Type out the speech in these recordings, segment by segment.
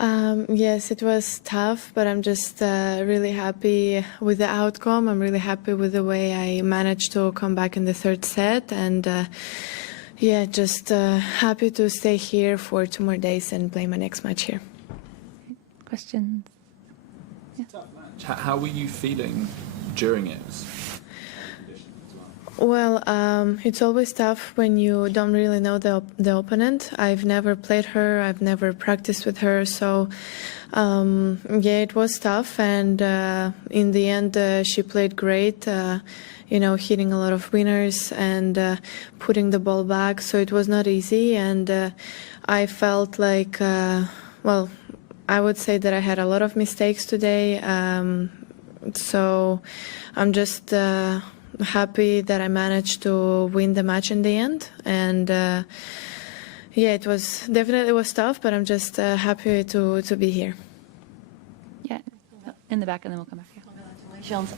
Yes, it was tough, but I'm just really happy with the outcome. I'm really happy with the way I managed to come back in the third set, and yeah, just happy to stay here for 2 more days and play my next match here. Questions? Yeah. How were you feeling during it? Well, it's always tough when you don't really know the opponent. I've never played her, I've never practiced with her, so yeah, it was tough, and in the end she played great, you know, hitting a lot of winners and putting the ball back, so it was not easy, and I felt like, well, I would say that I had a lot of mistakes today, so I'm just happy that I managed to win the match in the end, and yeah, it was definitely tough, but I'm just happy to be here. Yeah, in the back, and then we'll come back here. Congratulations.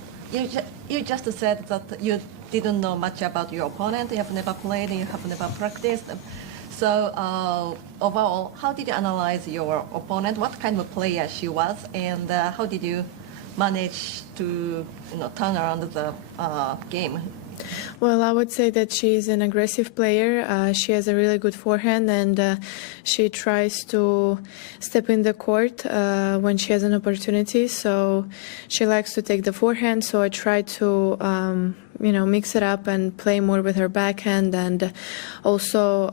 You just said that you didn't know much about your opponent. You have never played, you have never practiced. So overall, how did you analyze your opponent? What kind of player she was, and how did you manage to turn around the game? Well, I would say that she's an aggressive player. She has a really good forehand, and she tries to step in the court when she has an opportunity. So she likes to take the forehand. So I try to, mix it up and play more with her backhand, and also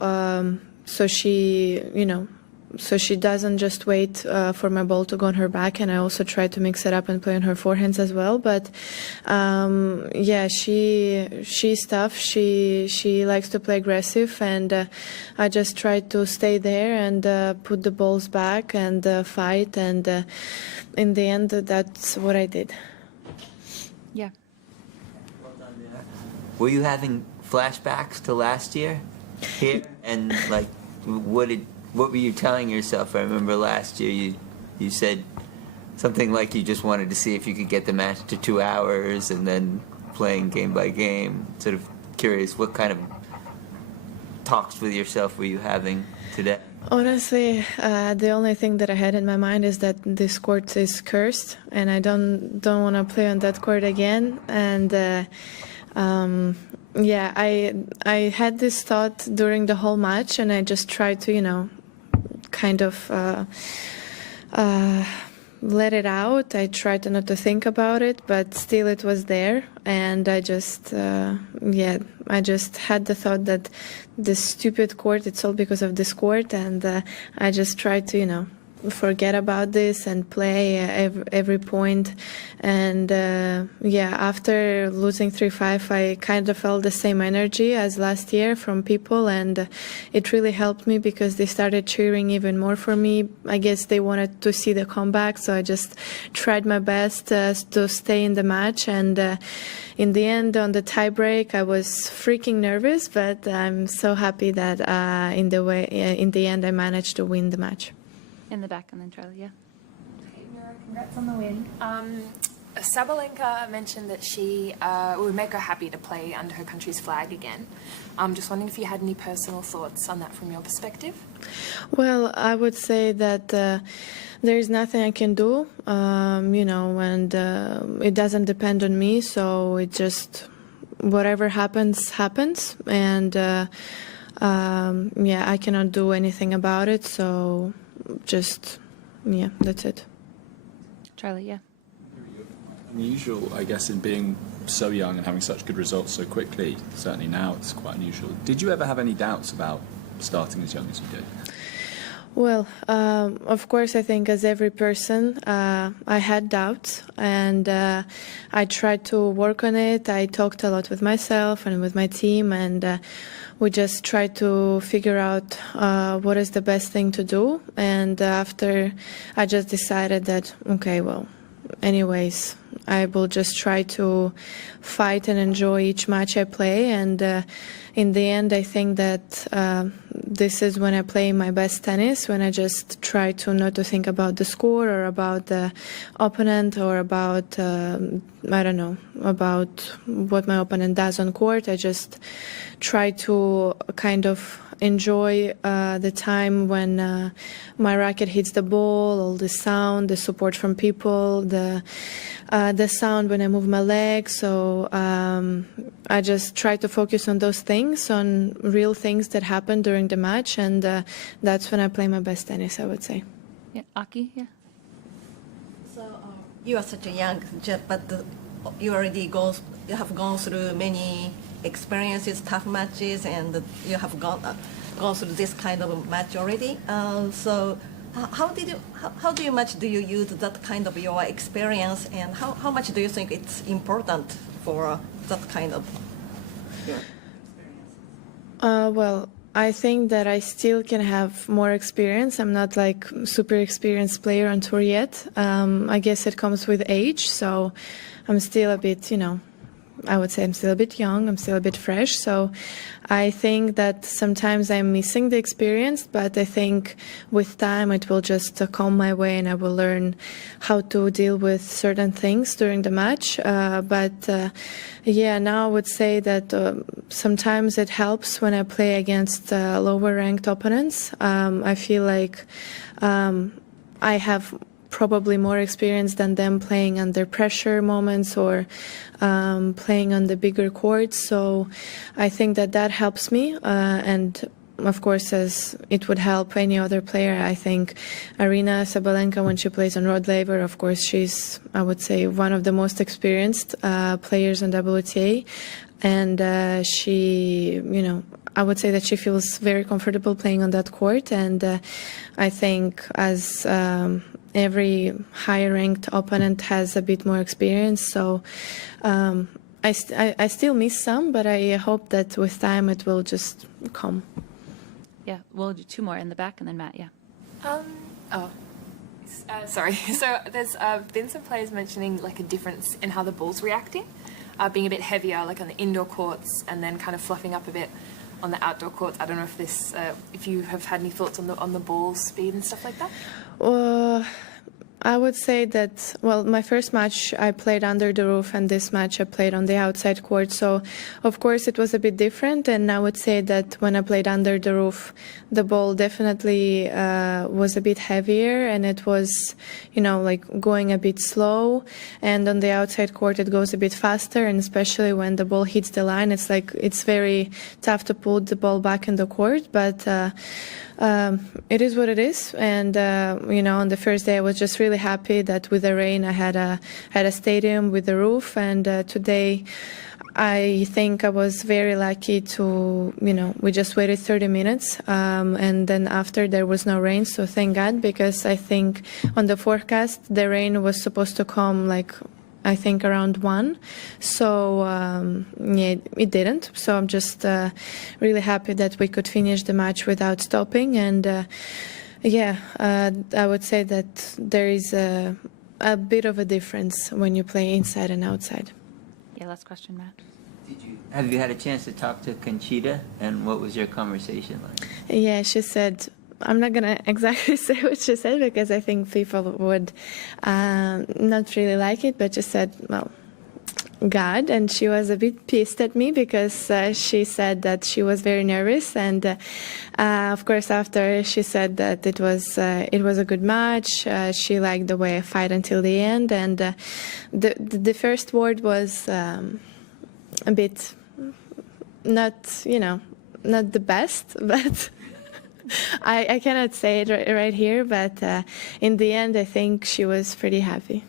so she, so she doesn't just wait for my ball to go on her back, and I also try to mix it up and play on her forehands as well. But yeah, she's tough. She likes to play aggressive, and I just try to stay there and put the balls back and fight. And in the end, that's what I did. Yeah. Were you having flashbacks to last year here, and like what were you telling yourself? I remember last year you said something like you just wanted to see if you could get the match to 2 hours and then playing game by game. Sort of curious, what kind of talks with yourself were you having today? Honestly, the only thing that I had in my mind is that this court is cursed, and I don't want to play on that court again. And yeah, I had this thought during the whole match, and I just tried to, kind of let it out. I tried not to think about it, but still it was there, and I just I just had the thought that this stupid court, it's all because of this court, and I just tried to forget about this and play every point. And yeah, after losing 3-5, I kind of felt the same energy as last year from people, and it really helped me because they started cheering even more for me. I guess they wanted to see the comeback, so I just tried my best to stay in the match. And in the end, on the tie break, I was freaking nervous, but I'm so happy that in the end I managed to win the match. In the back, and then Charlie, yeah. Okay, Mirra, congrats on the win. Sabalenka mentioned that she would make her happy to play under her country's flag again. I'm just wondering if you had any personal thoughts on that from your perspective? Well, I would say that there's nothing I can do, and it doesn't depend on me, so it just, whatever happens, happens, and yeah, I cannot do anything about it, so just, yeah, that's it. Charlie, yeah. Unusual, I guess, in being so young and having such good results so quickly. Certainly now it's quite unusual. Did you ever have any doubts about starting as young as you did? Well, of course, I think as every person, I had doubts, and I tried to work on it. I talked a lot with myself and with my team, and we just tried to figure out what is the best thing to do. And after, I just decided that, okay, well, anyways, I will just try to fight and enjoy each match I play. And in the end, I think that this is when I play my best tennis, when I just try to not to think about the score or about the opponent or about, I don't know, about what my opponent does on court. I just try to kind of enjoy the time when my racket hits the ball, all the sound, the support from people, the sound when I move my legs. So I just try to focus on those things, on real things that happen during the match, and that's when I play my best tennis, I would say. Yeah, Aki, yeah. So you are such a young, but you have gone through many experiences, tough matches, and you have gone through this kind of match already. So how much do you use that kind of your experience, and how much do you think it's important for that kind of your experience? Well, I think that I still can have more experience. I'm not like super experienced player on tour yet. I guess it comes with age, so I'm still a bit, I would say I'm still a bit young, I'm still a bit fresh, so I think that sometimes I'm missing the experience, but I think with time it will just come my way and I will learn how to deal with certain things during the match. Now I would say that sometimes it helps when I play against lower ranked opponents. I feel like I have probably more experience than them playing under pressure moments or playing on the bigger courts. So I think that helps me. And of course, as it would help any other player, I think Aryna Sabalenka, when she plays on Rod Laver, of course, she's, I would say, one of the most experienced players in WTA. And she, I would say that she feels very comfortable playing on that court. And I think as every higher ranked opponent has a bit more experience, so I still miss some, but I hope that with time it will just come. Yeah, we'll do two more in the back and then Matt, yeah. Sorry. So there's been some players mentioning like a difference in how the ball's reacting, being a bit heavier like on the indoor courts and then kind of fluffing up a bit on the outdoor courts. I don't know if if you have had any thoughts on the ball speed and stuff like that. I would say that, well, my first match I played under the roof, and this match I played on the outside court. So, of course, it was a bit different. And I would say that when I played under the roof, the ball definitely was a bit heavier, and it was, like going a bit slow. And on the outside court, it goes a bit faster. And especially when the ball hits the line, it's very tough to put the ball back in the court. But it is what it is, and on the first day I was just really happy that with the rain I had a stadium with a roof, and today I think I was very lucky to, we just waited 30 minutes, and then after there was no rain, so thank God, because I think on the forecast the rain was supposed to come I think around 1, so it didn't. So I'm just really happy that we could finish the match without stopping. And I would say that there is a bit of a difference when you play inside and outside. Yeah, last question, Matt. Have you had a chance to talk to Conchita, and what was your conversation like? Yeah, she said, I'm not going to exactly say what she said because I think people would not really like it, but she said, well, God, and she was a bit pissed at me because she said that she was very nervous, and of course after she said that it was a good match. She liked the way I fight until the end, and the first word was a bit not the best, but I cannot say it right here, but in the end, I think she was pretty happy.